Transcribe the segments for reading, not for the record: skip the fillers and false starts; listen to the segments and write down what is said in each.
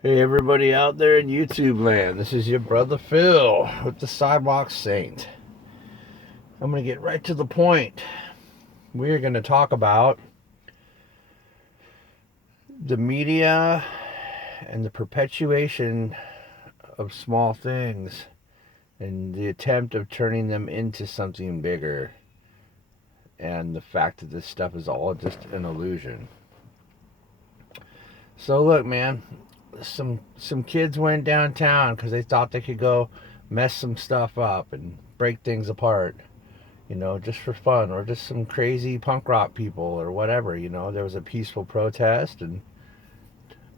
Hey everybody out there in YouTube land, this is your brother Phil with the Sidewalk Saint. I'm going to get right to the point. We're going to talk about the media and the perpetuation of small things and the attempt of turning them into something bigger, and the fact that this stuff is all just an illusion. So look, man, some kids went downtown because they thought they could go mess some stuff up and break things apart, just for fun, or just some crazy punk rock people or whatever. There was a peaceful protest, and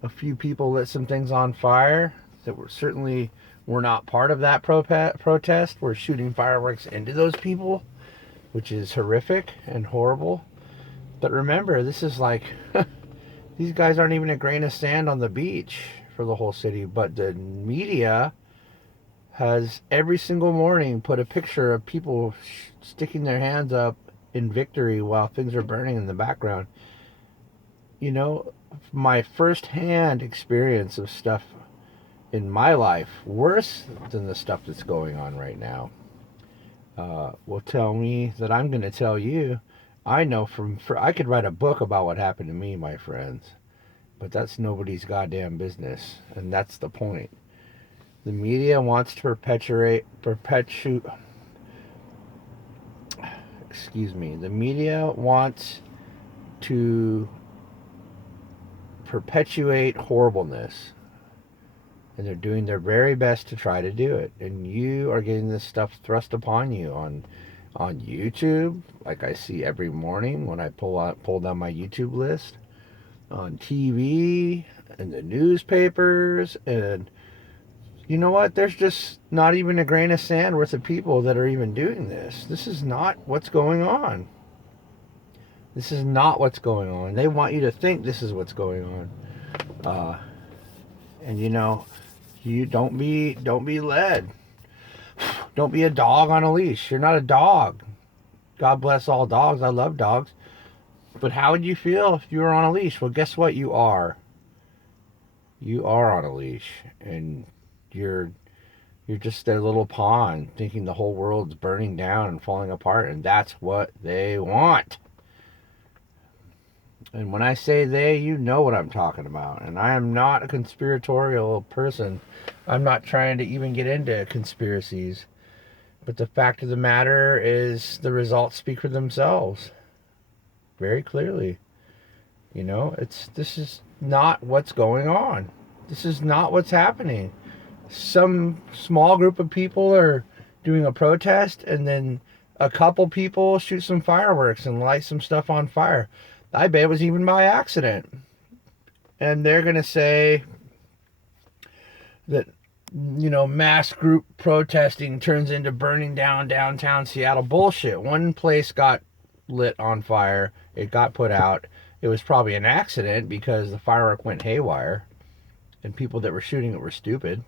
a few people lit some things on fire that were not part of that protest. Were shooting fireworks into those people, which is horrific and horrible. But remember, this is like these guys aren't even a grain of sand on the beach for the whole city, but the media has every single morning put a picture of people sticking their hands up in victory while things are burning in the background. My first-hand experience of stuff in my life, worse than the stuff that's going on right now, will tell me that I'm going to tell you. I know I could write a book about what happened to me, my friends, but that's nobody's goddamn business, and that's the point. The media wants to the media wants to perpetuate horribleness, and they're doing their very best to try to do it. And you are getting this stuff thrust upon you on YouTube, like I see every morning when I pull down my YouTube list, on TV and the newspapers. And you know what? There's just not even a grain of sand worth of people that are even doing this. This is not what's going on. This is not what's going on. They want you to think this is what's going on. And you don't be led. Don't be a dog on a leash. You're not a dog. God bless all dogs. I love dogs. But how would you feel if you were on a leash? Well, guess what? You are. You are on a leash, and you're just their little pawn, thinking the whole world's burning down and falling apart, and that's what they want. And when I say they, you know what I'm talking about. And I am not a conspiratorial person. I'm not trying to even get into conspiracies. But the fact of the matter is the results speak for themselves very clearly. This is not what's going on. This is not what's happening. Some small group of people are doing a protest, and then a couple people shoot some fireworks and light some stuff on fire. I bet it was even by accident. And they're going to say that, mass group protesting turns into burning down downtown Seattle. Bullshit. One place got lit on fire. It got put out. It was probably an accident because the firework went haywire, and people that were shooting it were stupid.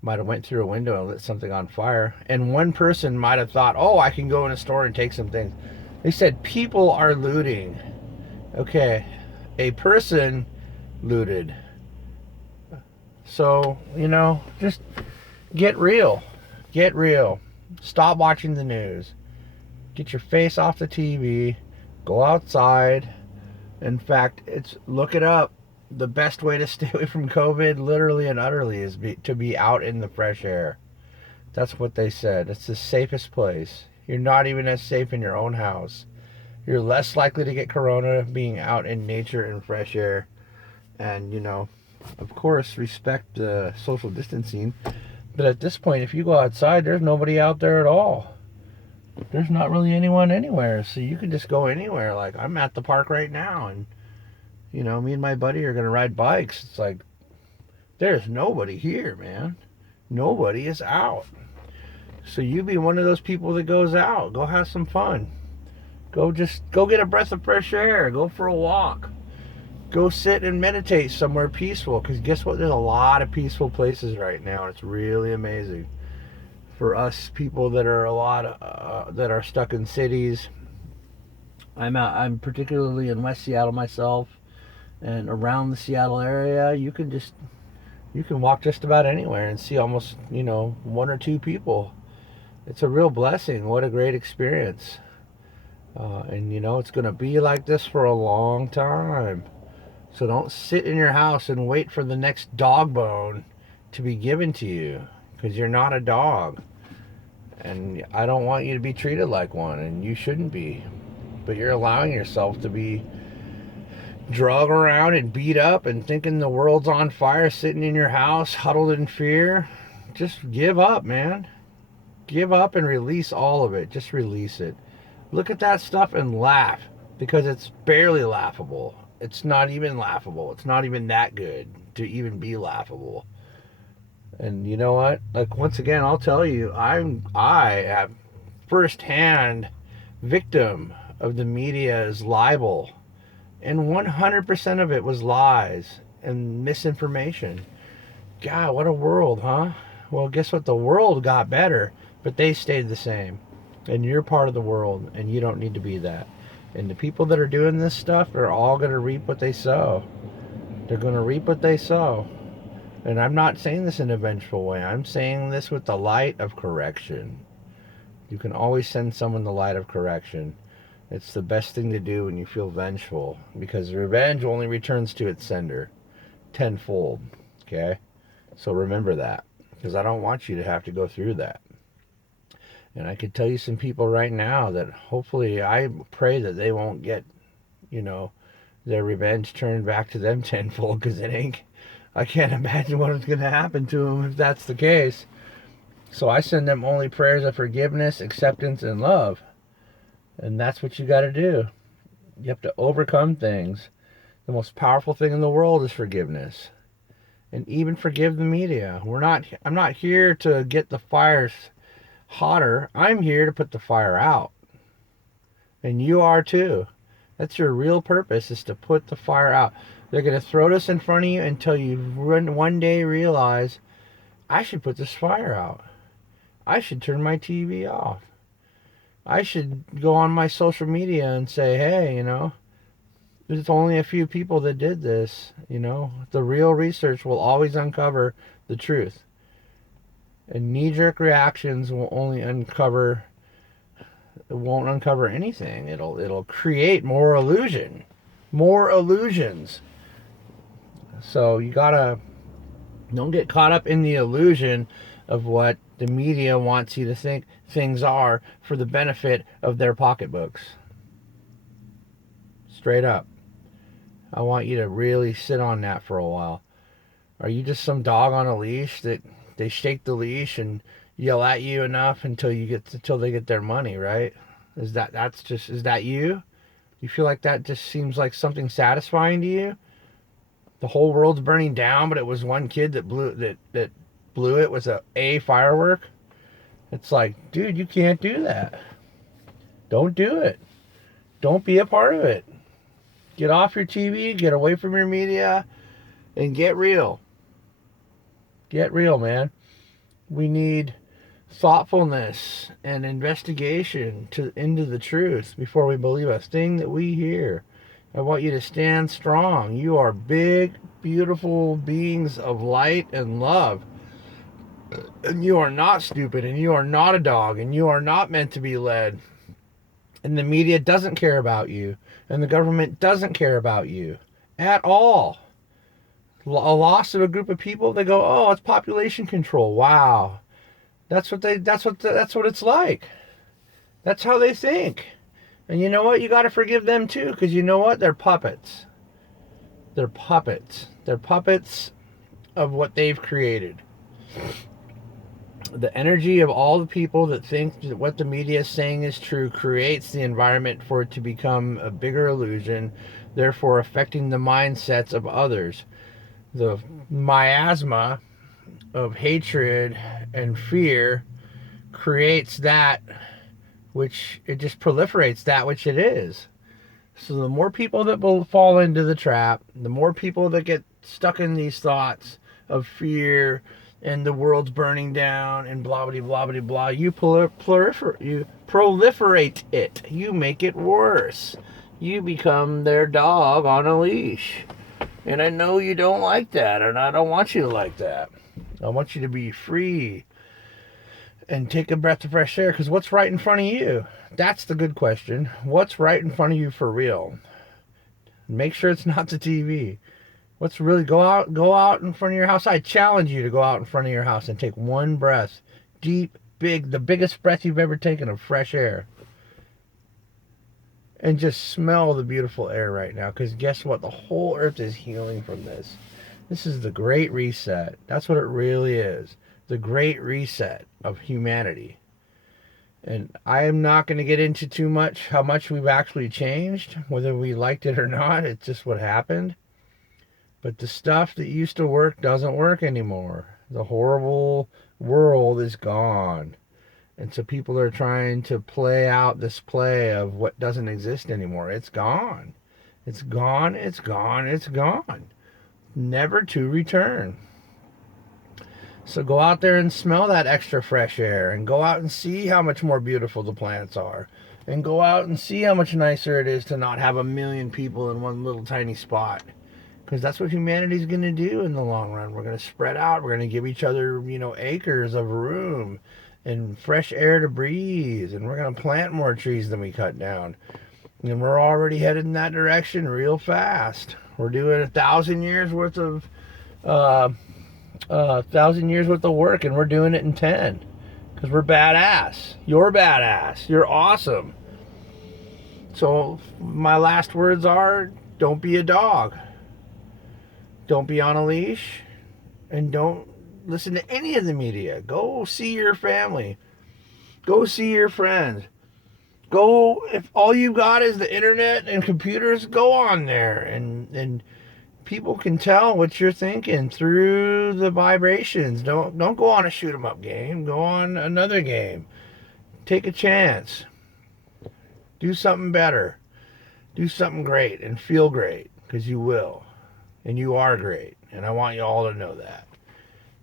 Might have went through a window and lit something on fire. And one person might have thought, oh, I can go in a store and take some things. They said people are looting. Okay, a person looted. So, just get real. Get real. Stop watching the news. Get your face off the TV. Go outside. In fact, look it up. The best way to stay away from COVID, literally and utterly, is to be out in the fresh air. That's what they said. It's the safest place. You're not even as safe in your own house. You're less likely to get corona being out in nature and fresh air. And, of course, respect the social distancing. But at this point, if you go outside, there's nobody out there at all. There's not really anyone anywhere. So you can just go anywhere. Like, I'm at the park right now, and, me and my buddy are going to ride bikes. It's like, there's nobody here, man. Nobody is out. So you be one of those people that goes out. Go have some fun. Go get a breath of fresh air. Go for a walk. Go sit and meditate somewhere peaceful. Because guess what? There's a lot of peaceful places right now. It's really amazing. For us people that are that are stuck in cities. I'm particularly in West Seattle myself, and around the Seattle area, you can just You can walk just about anywhere and see almost, one or two people. It's a real blessing. What a great experience. And it's going to be like this for a long time. So don't sit in your house and wait for the next dog bone to be given to you, because you're not a dog. And I don't want you to be treated like one, and you shouldn't be. But you're allowing yourself to be drug around and beat up and thinking the world's on fire, sitting in your house huddled in fear. Just give up, man. Give up and release all of it. Just release it. Look at that stuff and laugh, because it's barely laughable. It's not even laughable. It's not even that good to even be laughable. And you know what? Like, once again, I'll tell you, I am firsthand victim of the media's libel. And 100% of it was lies and misinformation. God, what a world, huh? Well, guess what? The world got better, but they stayed the same. And you're part of the world, and you don't need to be that. And the people that are doing this stuff are all going to reap what they sow. They're going to reap what they sow. And I'm not saying this in a vengeful way. I'm saying this with the light of correction. You can always send someone the light of correction. It's the best thing to do when you feel vengeful, because revenge only returns to its sender tenfold. Okay? So remember that, because I don't want you to have to go through that. And I could tell you some people right now that hopefully, I pray that they won't get, their revenge turned back to them tenfold, because I can't imagine what is going to happen to them if that's the case. So I send them only prayers of forgiveness, acceptance, and love. And that's what you got to do. You have to overcome things. The most powerful thing in the world is forgiveness. And even forgive the media. I'm not here to get the fires hotter. I'm here to put the fire out. And you are too. That's your real purpose, is to put the fire out. They're going to throw this in front of you until you one day realize, I should put this fire out. I should turn my TV off. I should go on my social media and say, hey, there's only a few people that did this. The real research will always uncover the truth. And knee-jerk reactions won't uncover anything. It'll create more illusions. So you don't get caught up in the illusion of what the media wants you to think things are for the benefit of their pocketbooks. Straight up. I want you to really sit on that for a while. Are you just some dog on a leash that they shake the leash and yell at you enough until they get their money, right? Is that you? You feel like that just seems like something satisfying to you? The whole world's burning down, but it was one kid that blew it with a firework. It's like, dude, you can't do that. Don't do it. Don't be a part of it. Get off your TV, get away from your media, and get real. Get real, man. We need thoughtfulness and investigation into the truth before we believe a thing that we hear. I want you to stand strong. You are big, beautiful beings of light and love. And you are not stupid, and you are not a dog, and you are not meant to be led. And the media doesn't care about you, and the government doesn't care about you at all. A loss of a group of people, they go, oh, it's population control. Wow. That's what it's like. That's how they think. And you know what? You got to forgive them too, because you know what? They're puppets. They're puppets. They're puppets of what they've created. The energy of all the people that think that what the media is saying is true creates the environment for it to become a bigger illusion, therefore affecting the mindsets of others. The miasma of hatred and fear creates that which it just proliferates that which it is. So the more people that will fall into the trap, the more people that get stuck in these thoughts of fear and the world's burning down and blah blah blah blah blah, you proliferate it. You make it worse. You become their dog on a leash. And I know you don't like that, and I don't want you to like that. I want you to be free and take a breath of fresh air, because what's right in front of you? That's the good question. What's right in front of you for real? Make sure it's not the TV. Let's really go out in front of your house. I challenge you to go out in front of your house and take one breath, deep, big, the biggest breath you've ever taken of fresh air. And just smell the beautiful air right now, because guess what? The whole earth is healing from this. This is the great reset. That's what it really is. The great reset of humanity. And I am not going to get into too much how much we've actually changed, whether we liked it or not. It's just what happened. But the stuff that used to work doesn't work anymore. The horrible world is gone. And so people are trying to play out this play of what doesn't exist anymore. It's gone. It's gone. It's gone. It's gone. Never to return. So go out there and smell that extra fresh air, and go out and see how much more beautiful the plants are, and go out and see how much nicer it is to not have a million people in one little tiny spot, because that's what humanity's going to do in the long run. We're going to spread out. We're going to give each other, acres of room and fresh air to breathe, and we're going to plant more trees than we cut down, and we're already headed in that direction real fast. We're doing 1,000 years worth of 1,000 years worth of work, and we're doing it in 10, because we're badass. You're badass. You're awesome. So my last words are, don't be a dog. Don't be on a leash, and don't listen to any of the media. Go see your family. Go see your friends. Go, if all you got is the internet and computers, go on there, and people can tell what you're thinking through the vibrations. Don't go on a shoot 'em up game. Go on another game. Take a chance. Do something better. Do something great and feel great, because you will. And you are great. And I want you all to know that.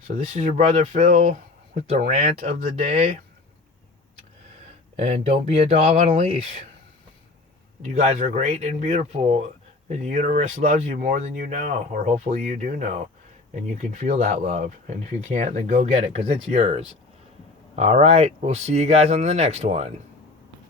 So this is your brother Phil with the rant of the day. And don't be a dog on a leash. You guys are great and beautiful. And the universe loves you more than you know. Or hopefully you do know. And you can feel that love. And if you can't, then go get it, because it's yours. All right. We'll see you guys on the next one.